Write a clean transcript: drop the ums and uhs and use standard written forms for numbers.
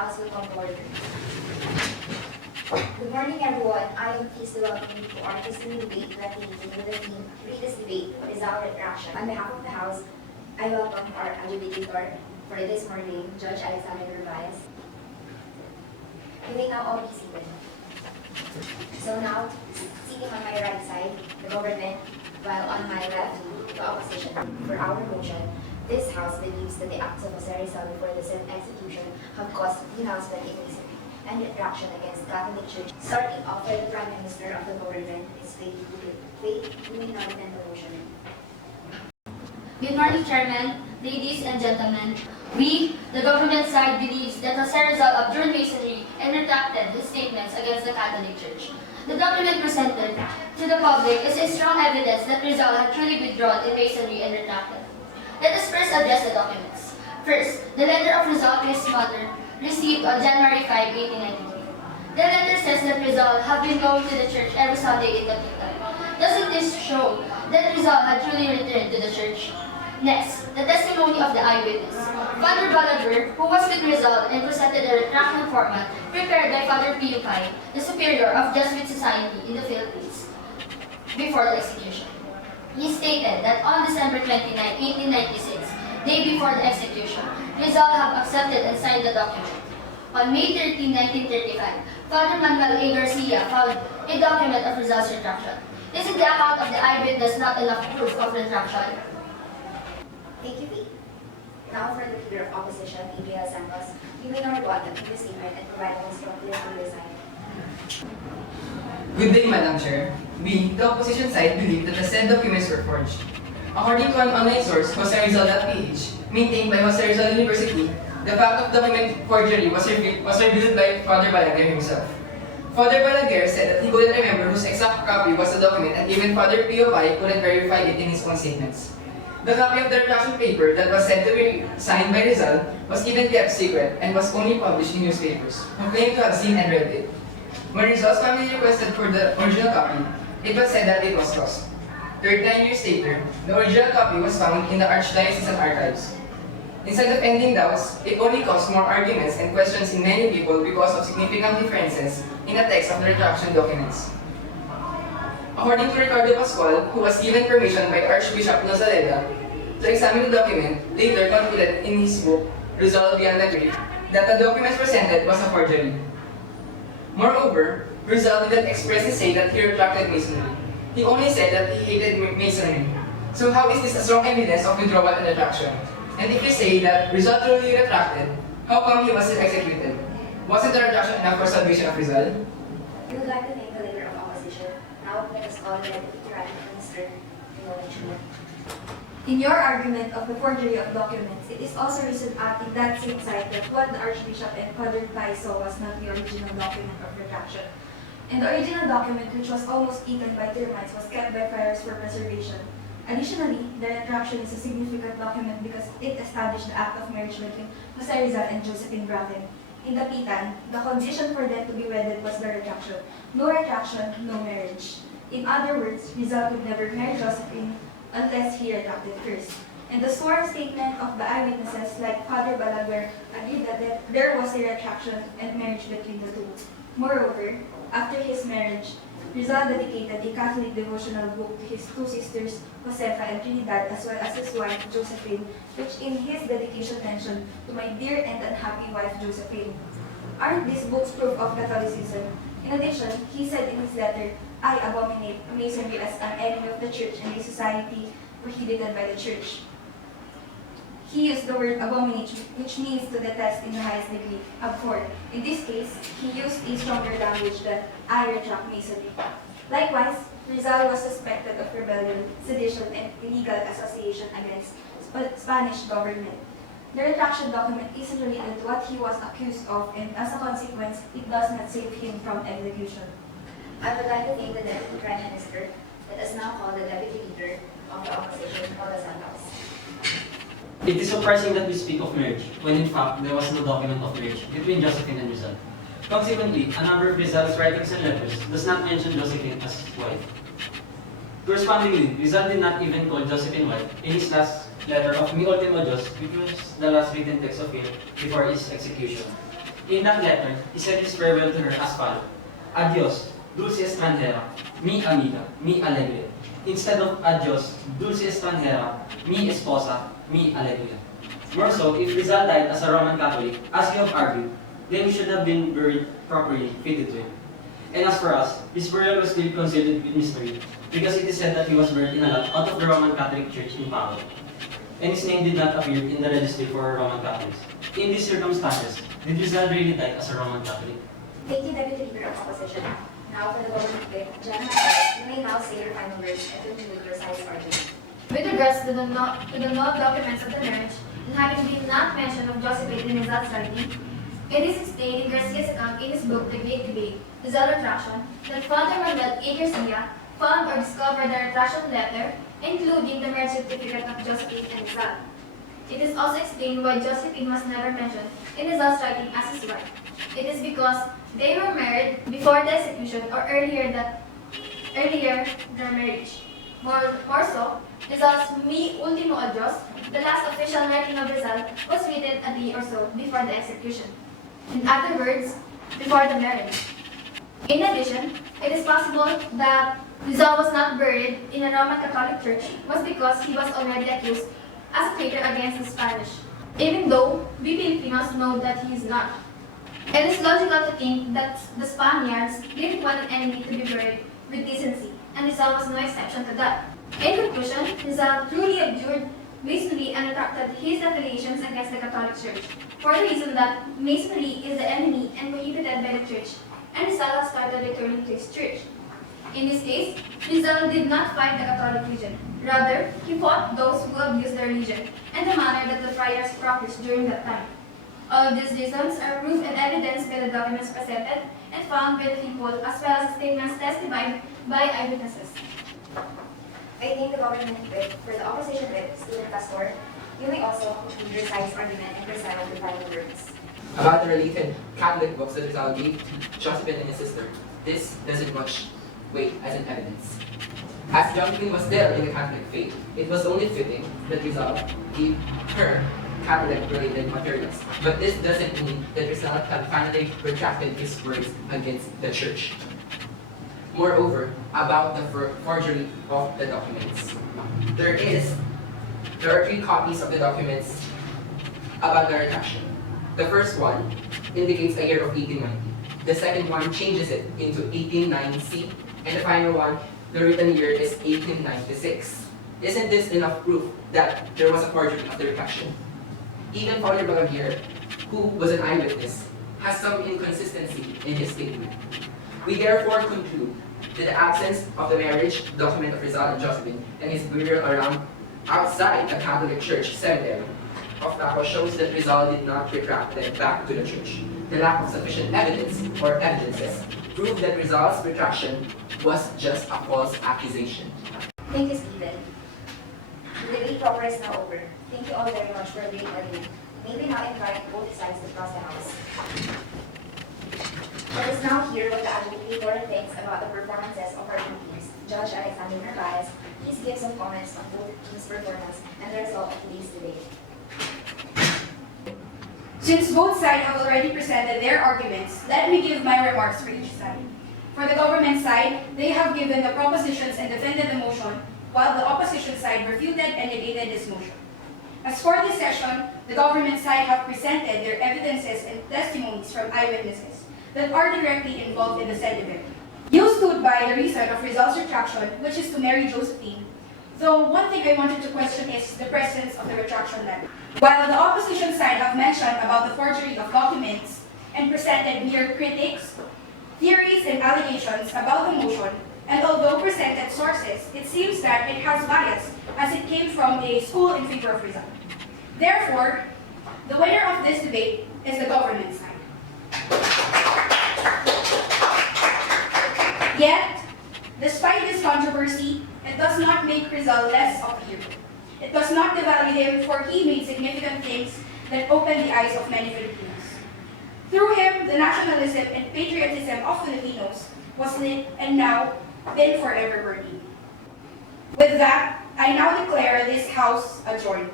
House will come to order. Good morning, everyone. I am pleased to welcome you to our history debate that is with the theme, Read this debate, Rizal Retraction. On behalf of the House, I welcome our adjudicator for this morning, Judge Alexandra. You may now all be seated. So now, sitting on my right side, the government, while on my left, the opposition. For our motion, this House believes that the acts of Rizal before the said execution have caused denouncement, misery, and retraction against Catholic Church. Starting off with the Prime Minister of the government, is Lady GUPIT. Wait, you may now defend the motion. Good morning, Chairman, ladies and gentlemen. We, the government side, believes that Rizal abjured Masonry and retracted his statements against the Catholic Church. The document presented to the public is a strong evidence that Rizal had truly withdrawn in Masonry and retracted. Let us first address the documents. First, the letter of Rizal to his mother, received on January 5, 1893. The letter says that Rizal had been going to the church every Sunday in the capital. Doesn't this show that Rizal had truly returned to the church? Next, the testimony of the eyewitness. Father Balaguer, who was with Rizal and presented a retraction format prepared by Father Pio Pai, the superior of Jesuit Society in the Philippines, before the execution. He stated that on December 29, 1896, day before the execution, Rizal had accepted and signed the document. On May 13, 1935, Father Manuel A. Garcia found a document of Rizal's retraction. Isn't the account of the eyewitness not enough proof of retraction? Thank you, Pete. Now for the leader of opposition, ADRIELE SANTOS, you may now rebut the previous statement and provide a strong clear to your side. Good day, Madam Chair. We, the opposition side, believe that the said documents were forged. According to an online source, joserizal.ph, maintained by Jose Rizal University, the fact of document forgery was revealed by Father Balaguer himself. Father Balaguer said that he couldn't remember whose exact copy was the document, and even Father Pio Pai couldn't verify it in his own statements. The copy of the retraction paper that was said to be signed by Rizal was even kept secret and was only published in newspapers, who claimed to have seen and read it. When Rizal's family requested for the original copy, it was said that it was lost. 39 years later, the original copy was found in the Archdiocesan archives. Instead of ending doubts, it only caused more arguments and questions in many people because of significant differences in the text of the retraction documents. According to Ricardo Pascual, who was given permission by Archbishop Nozaleda to examine the document, later concluded in his book, Rizal Beyond the Grave, that the documents presented was a forgery. Moreover, Rizal didn't expressly say that he retracted Masonry. He only said that he hated Masonry. So how is this a strong evidence of withdrawal and retraction? And if you say that Rizal truly retracted, how come he wasn't executed? Wasn't the retraction enough for salvation of Rizal? We would like to thank the leader of opposition. Now let us call the Deputy Prime Minister to CHUA. In your argument of the forgery of documents, it is also reasoned out in that same site that what the Archbishop and Father Pai saw was not the original document of retraction. And the original document, which was almost eaten by termites, was kept by friars for preservation. Additionally, the retraction is a significant document because it established the act of marriage between Jose Rizal and Josephine Bracken. In the Pitan, the condition for them to be wedded was the retraction. No retraction, no marriage. In other words, Rizal could never marry Josephine unless he retracted first. And the sworn statement of the eyewitnesses, like Father Balaguer, agreed that there was a retraction and marriage between the two. Moreover, after his marriage, Rizal dedicated a Catholic devotional book to his two sisters, Josefa and Trinidad, as well as his wife, Josephine, which in his dedication mentioned, "To my dear and unhappy wife, Josephine." Aren't these books proof of Catholicism? In addition, he said in his letter, "I abominate Masonry as an enemy of the Church and a society prohibited by the Church." He used the word abominate, which means to detest in the highest degree, abhor. In this case, he used a stronger language than "I retract Masonry." Likewise, Rizal was suspected of rebellion, sedition, and illegal association against Spanish government. The retraction document isn't related to what he was accused of, and as a consequence, it does not save him from execution. I would like to thank the Deputy Prime Minister. Let us now call the Deputy Leader of the Opposition, Paula Santos. It is surprising that we speak of marriage, when in fact there was no document of marriage between Josephine and Rizal. Consequently, a number of Rizal's writings and letters does not mention Josephine as his wife. Correspondingly, Rizal did not even call Josephine wife in his last letter of Mi Ultimo Dios, which was the last written text of it before his execution. In that letter, he said his farewell to her as follows: Adios, dulce extranjera, mi amiga, mi alegría. Instead of adios, dulce extranjera, mi esposa, mi alegría. More so, if Rizal died as a Roman Catholic, as you have argued, then he should have been buried properly, fitted to him. And as for us, his burial was still considered with mystery, because it is said that he was buried in a lot out of the Roman Catholic Church in POLO, and his name did not appear in the registry for Roman Catholics. In these circumstances, did Rizal really die as a Roman Catholic? Thank you, Deputy Leader of Opposition. Now for the government whip, General Marquez, you may now say your final words and conclude your side's argument. With regards to the null documents of the marriage, and having been not mentioned of Josephine in Rizal's writing, it is explained in Garcia's account in his book, The Great Debate, Rizal Retraction, that Father Manuel A. Garcia found or discovered the retraction letter, including the marriage certificate of Josephine and Rizal. It is also explained why Josephine was never mentioned in Rizal's writing as his wife. It is because they were married before the execution or earlier their marriage. More so, Rizal's Mi Ultimo Adios, the last official writing of Rizal, was written a day or so before the execution. In other words, before the marriage. In addition, it is possible that Rizal was not buried in a Roman Catholic church was because he was already accused as a traitor against the Spanish, even though we Filipinos know that he is not. It is logical to think that the Spaniards didn't want an enemy to be buried with decency, and Rizal was no exception to that. In conclusion, Rizal truly abjured Masonry and retracted his affiliations against the Catholic Church, for the reason that Masonry is the enemy and prohibited by the Church, and Rizal started returning to his church. In this case, Rizal did not fight the Catholic religion. Rather, he fought those who abused the religion and the manner that the friars practiced during that time. All of these reasons are proof and evidence by the documents presented and found by the people, as well as statements testified by eyewitnesses. I thank the government whip. For the opposition whip, Student CASTOR, you may also conclude your side's argument and present your final words. About the related Catholic books that Rizal gave Josephine and his sister, this doesn't much weight as an evidence. As Josephine was there in the Catholic faith, it was only fitting that Rizal gave her Catholic-related materials. But this doesn't mean that Rizal had finally retracted his words against the Church. Moreover, about the forgery of the documents. There are 3 copies of the documents about the retraction. The first one indicates a year of 1890. The second one changes it into 1890C, and the final one, the written year is 1896. Isn't this enough proof that there was a forgery of the retraction? Even Father Balaguer, who was an eyewitness, has some inconsistency in his statement. We therefore conclude that the absence of the marriage document of Rizal and Josephine and his burial around outside the Catholic Church cemetery of Taco shows that Rizal did not retract them back to the church. The lack of sufficient evidence or evidences prove that Rizal's retraction was just a false accusation. Thank you, Stephen. The debate proper is now over. Thank you all very much for a great argument. May we now invite both sides to cross the house. Let us now hear what the adjudicator thinks about the performances of our two teams. Judge Alexandra NARVAEZ, please give some comments on both teams' performance and the result of today's debate. Since both sides have already presented their arguments, let me give my remarks for each side. For the government side, they have given the propositions and defended the motion, while the opposition side refuted and negated this motion. As for this session, the government side have presented their evidences and testimonies from eyewitnesses that are directly involved in the said event. You stood by the reason of Rizal's retraction, which is to marry Josephine. Though one thing I wanted to question is the presence of the retraction letter. While the opposition side have mentioned about the forgery of documents and presented mere critics, theories, and allegations about the motion, and although presented sources, it seems that it has bias as it came from a school in favor of Rizal. Therefore, the winner of this debate is the government side. Yet, despite this controversy, it does not make Rizal less of a hero. It does not devalue him, for he made significant things that opened the eyes of many Filipinos. Through him, the nationalism and patriotism of Filipinos was lit and now been forever burning. With that, I now declare this House adjourned.